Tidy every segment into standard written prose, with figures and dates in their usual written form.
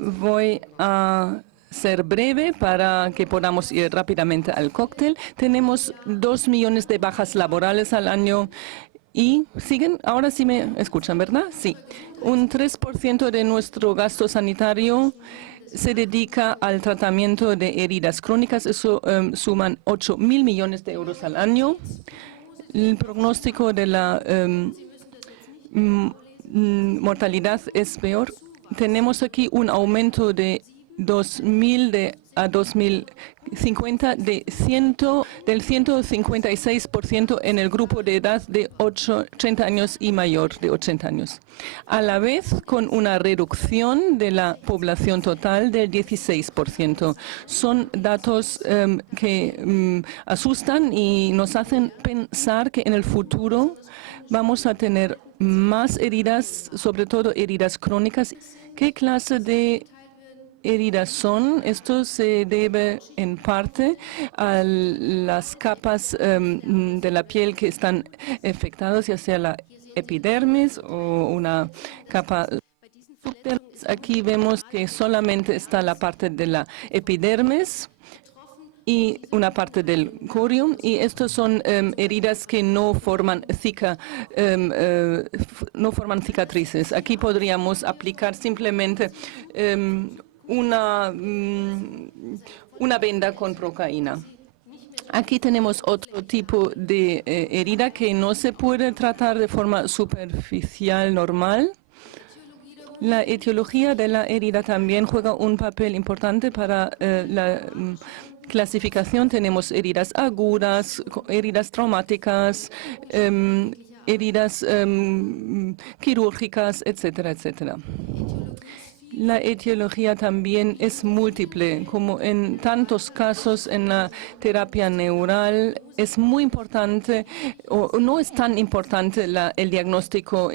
Voy a ser breve para que podamos ir rápidamente al cóctel. Tenemos 2 millones de bajas laborales al año. ¿Y siguen? Ahora sí me escuchan, ¿verdad? Sí. Un 3% de nuestro gasto sanitario se dedica al tratamiento de heridas crónicas. Eso suman 8.000 millones de euros al año. El pronóstico de la mortalidad es peor. Tenemos aquí un aumento de 2000 a 2050 del 156% en el grupo de edad de 80 años y mayor de 80 años. A la vez, con una reducción de la población total del 16%. Son datos que asustan y nos hacen pensar que en el futuro vamos a tener más heridas, sobre todo heridas crónicas. ¿Qué clase de heridas son? Esto se debe en parte a las capas de la piel que están afectadas, ya sea la epidermis o una capa subdermis. Aquí vemos que solamente está la parte de la epidermis y una parte del corium, y estos son heridas que no forman cicatrices. Aquí podríamos aplicar simplemente una venda con procaína. Aquí tenemos otro tipo de herida que no se puede tratar de forma superficial normal. La etiología de la herida también juega un papel importante para la clasificación. Tenemos heridas agudas, heridas traumáticas, heridas quirúrgicas, etcétera, etcétera. La etiología también es múltiple, como en tantos casos en la terapia neural. Es muy importante, o no es tan importante el diagnóstico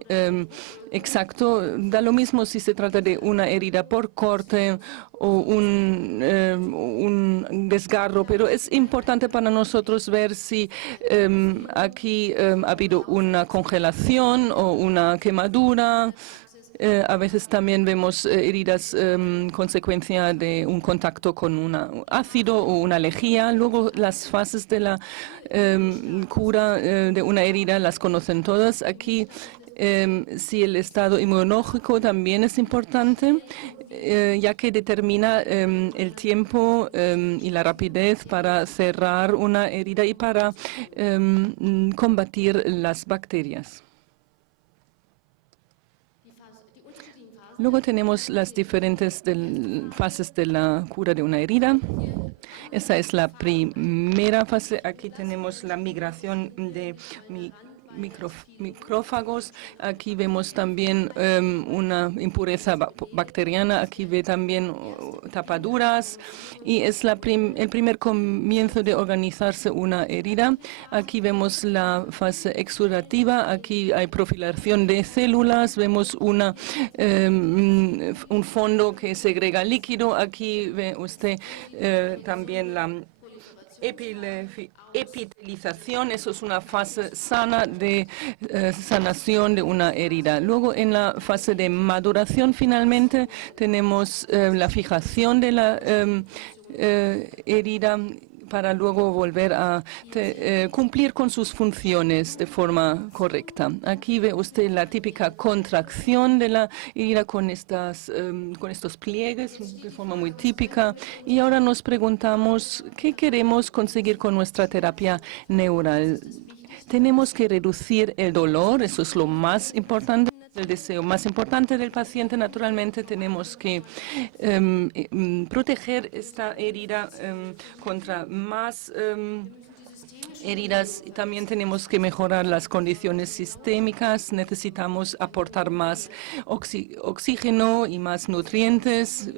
exacto. Da lo mismo si se trata de una herida por corte o un desgarro, pero es importante para nosotros ver si aquí ha habido una congelación o una quemadura. A veces también vemos heridas consecuencia de un contacto con un ácido o una lejía. Luego las fases de la cura de una herida las conocen todas. Aquí si el estado inmunológico también es importante, ya que determina el tiempo y la rapidez para cerrar una herida y para combatir las bacterias. Luego tenemos las diferentes fases de la cura de una herida. Esa es la primera fase. Aquí tenemos la migración de micrófagos. Aquí vemos también una impureza bacteriana. Aquí ve también tapaduras. Y es el primer comienzo de organizarse una herida. Aquí vemos la fase exudativa. Aquí hay profilación de células. Vemos un fondo que segrega líquido. Aquí ve usted también la epitelización. Eso es una fase sana de sanación de una herida. Luego, en la fase de maduración, finalmente, tenemos la fijación de la herida para luego volver a cumplir con sus funciones de forma correcta. Aquí ve usted la típica contracción de la herida con estos pliegues de forma muy típica. Y ahora nos preguntamos, ¿qué queremos conseguir con nuestra terapia neural? Tenemos que reducir el dolor, eso es lo más importante. El deseo más importante del paciente. Naturalmente tenemos que proteger esta herida contra más heridas. Y también tenemos que mejorar las condiciones sistémicas. Necesitamos aportar más oxígeno y más nutrientes.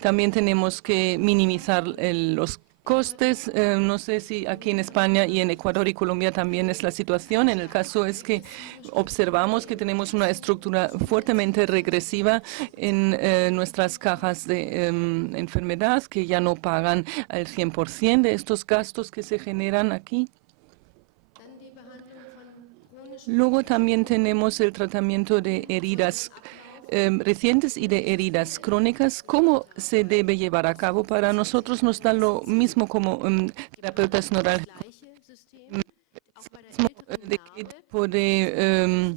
También tenemos que minimizar los costes. No sé si aquí en España y en Ecuador y Colombia también es la situación. En el caso es que observamos que tenemos una estructura fuertemente regresiva en nuestras cajas de enfermedad, que ya no pagan al 100% de estos gastos que se generan aquí. Luego también tenemos el tratamiento de heridas recientes y de heridas crónicas. ¿Cómo se debe llevar a cabo? Para nosotros nos da lo mismo como terapeutas neurálgicos, de qué tipo de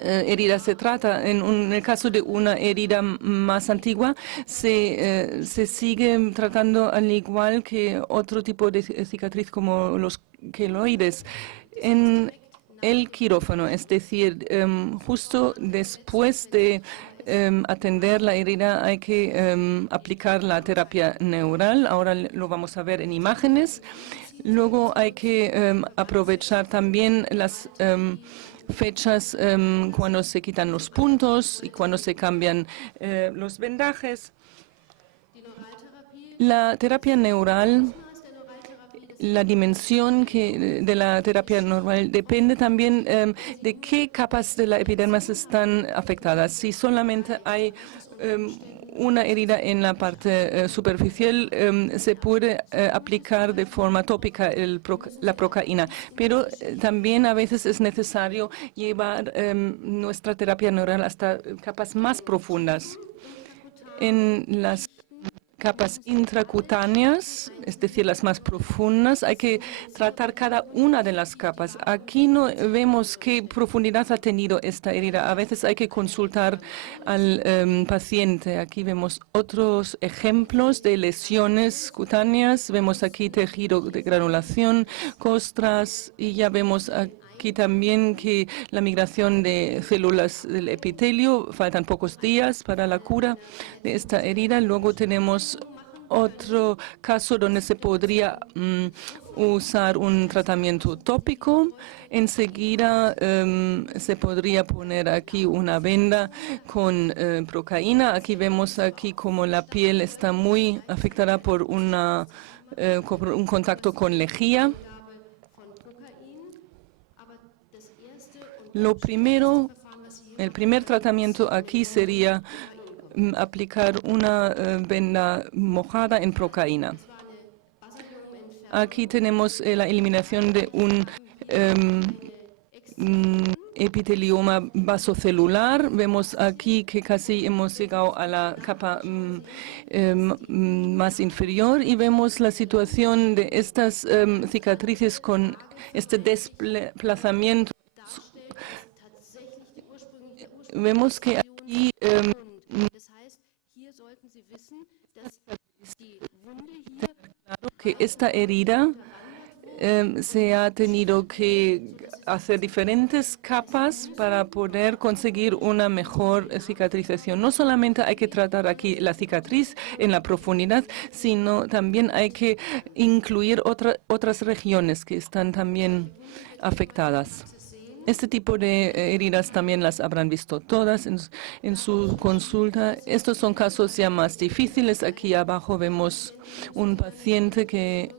herida se trata. En el caso de una herida más antigua, se sigue tratando al igual que otro tipo de cicatriz como los queloides. En el quirófano, es decir, justo después de atender la herida hay que aplicar la terapia neural. Ahora lo vamos a ver en imágenes. Luego hay que aprovechar también las fechas cuando se quitan los puntos y cuando se cambian los vendajes. La terapia neural, la dimensión de la terapia neural depende también de qué capas de la epidermis están afectadas. Si solamente hay una herida en la parte superficial, se puede aplicar de forma tópica la procaína, pero también a veces es necesario llevar nuestra terapia neural hasta capas más profundas. En las capas intracutáneas, es decir, las más profundas, hay que tratar cada una de las capas. Aquí no vemos qué profundidad ha tenido esta herida. A veces hay que consultar al paciente. Aquí vemos otros ejemplos de lesiones cutáneas. Vemos aquí tejido de granulación, costras, y ya vemos aquí también que la migración de células del epitelio, faltan pocos días para la cura de esta herida. Luego tenemos otro caso donde se podría usar un tratamiento tópico. Enseguida se podría poner aquí una venda con procaína. Aquí vemos aquí como la piel está muy afectada por un contacto con lejía. El primer tratamiento aquí sería aplicar una venda mojada en procaína. Aquí tenemos la eliminación de un epitelioma vasocelular. Vemos aquí que casi hemos llegado a la capa más inferior y vemos la situación de estas cicatrices con este desplazamiento. Vemos que aquí claro que esta herida se ha tenido que hacer diferentes capas para poder conseguir una mejor cicatrización. No solamente hay que tratar aquí la cicatriz en la profundidad, sino también hay que incluir otras regiones que están también afectadas. Este tipo de heridas también las habrán visto todas en su consulta. Estos son casos ya más difíciles. Aquí abajo vemos un paciente que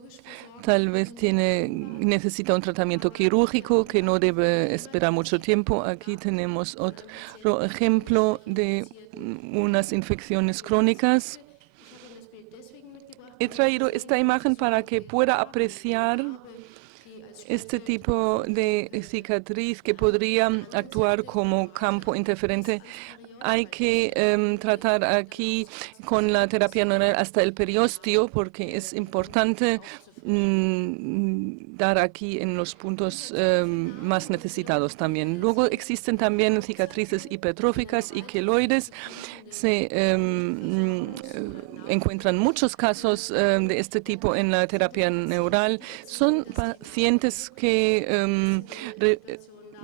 tal vez necesita un tratamiento quirúrgico que no debe esperar mucho tiempo. Aquí tenemos otro ejemplo de unas infecciones crónicas. He traído esta imagen para que pueda apreciar este tipo de cicatriz que podría actuar como campo interferente. Hay que tratar aquí con la terapia neural hasta el periósteo porque es importante dar aquí en los puntos más necesitados también. Luego existen también cicatrices hipertróficas y queloides. Se encuentran muchos casos de este tipo en la terapia neural. Son pacientes que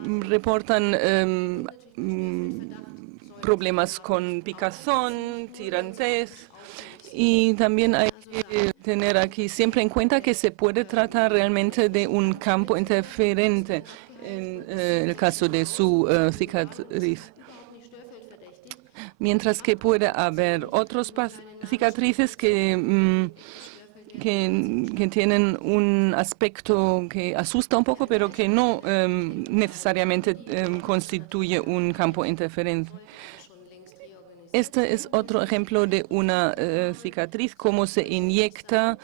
reportan problemas con picazón, tirantez, y también hay que tener aquí siempre en cuenta que se puede tratar realmente de un campo interferente en el caso de su cicatriz. Mientras que puede haber otros cicatrices que tienen un aspecto que asusta un poco, pero que no necesariamente constituye un campo interferente. Este es otro ejemplo de una cicatriz, cómo se inyecta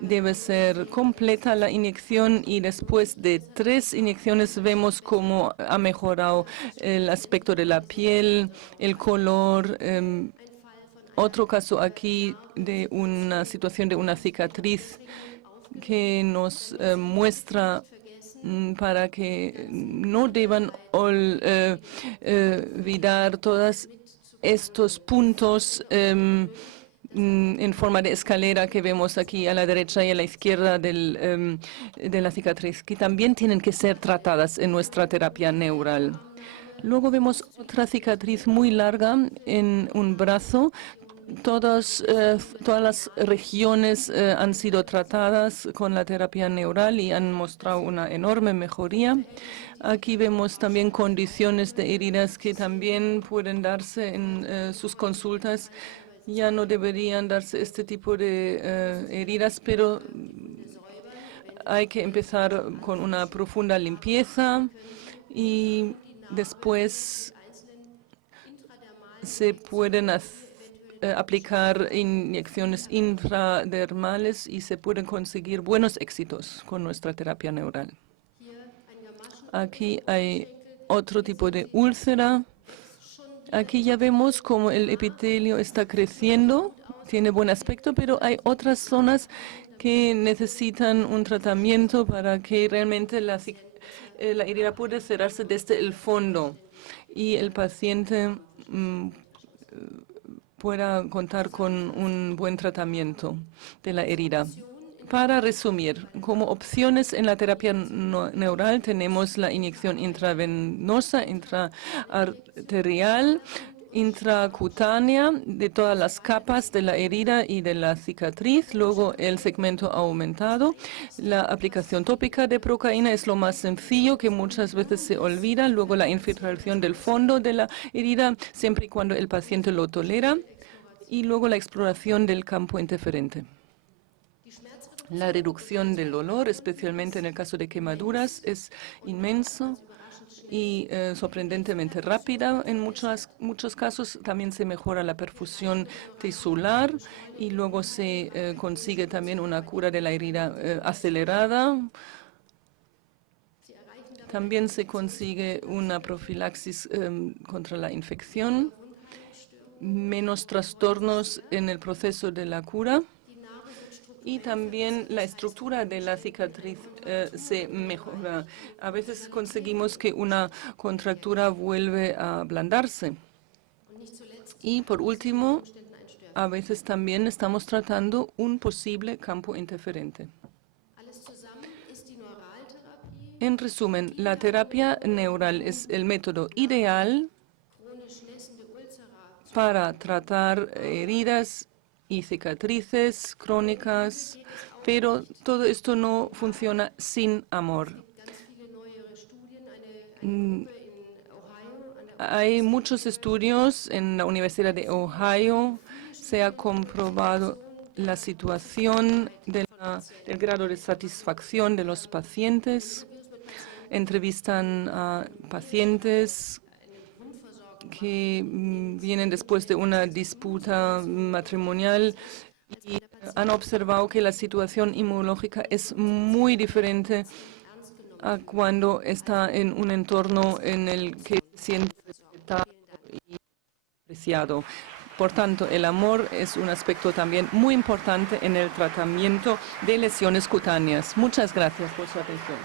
debe ser completa la inyección y después de 3 inyecciones vemos cómo ha mejorado el aspecto de la piel, el color. Otro caso aquí de una situación de una cicatriz que nos muestra para que no deban olvidar todos estos puntos en forma de escalera que vemos aquí a la derecha y a la izquierda de la cicatriz, que también tienen que ser tratadas en nuestra terapia neural. Luego vemos otra cicatriz muy larga en un brazo. Todas las regiones han sido tratadas con la terapia neural y han mostrado una enorme mejoría. Aquí vemos también condiciones de heridas que también pueden darse en sus consultas. Ya no deberían darse este tipo de heridas, pero hay que empezar con una profunda limpieza y después se pueden aplicar inyecciones intradermales y se pueden conseguir buenos éxitos con nuestra terapia neural. Aquí hay otro tipo de úlcera. Aquí ya vemos cómo el epitelio está creciendo, tiene buen aspecto, pero hay otras zonas que necesitan un tratamiento para que realmente la herida pueda cerrarse desde el fondo y el paciente pueda contar con un buen tratamiento de la herida. Para resumir, como opciones en la terapia neural tenemos la inyección intravenosa, intraarterial, intracutánea de todas las capas de la herida y de la cicatriz, luego el segmento aumentado. La aplicación tópica de procaína es lo más sencillo que muchas veces se olvida, luego la infiltración del fondo de la herida siempre y cuando el paciente lo tolera y luego la exploración del campo interferente. La reducción del dolor, especialmente en el caso de quemaduras, es inmenso y sorprendentemente rápida. En muchos casos también se mejora la perfusión tisular y luego se consigue también una cura de la herida acelerada. También se consigue una profilaxis contra la infección, menos trastornos en el proceso de la cura. Y también la estructura de la cicatriz se mejora. A veces conseguimos que una contractura vuelve a ablandarse. Y por último, a veces también estamos tratando un posible campo interferente. En resumen, la terapia neural es el método ideal para tratar heridas y cicatrices crónicas, pero todo esto no funciona sin amor. Hay muchos estudios en la Universidad de Ohio. Se ha comprobado la situación del grado de satisfacción de los pacientes. Entrevistan a pacientes que vienen después de una disputa matrimonial y han observado que la situación inmunológica es muy diferente a cuando está en un entorno en el que se siente respetado y apreciado. Por tanto, el amor es un aspecto también muy importante en el tratamiento de lesiones cutáneas. Muchas gracias por su atención.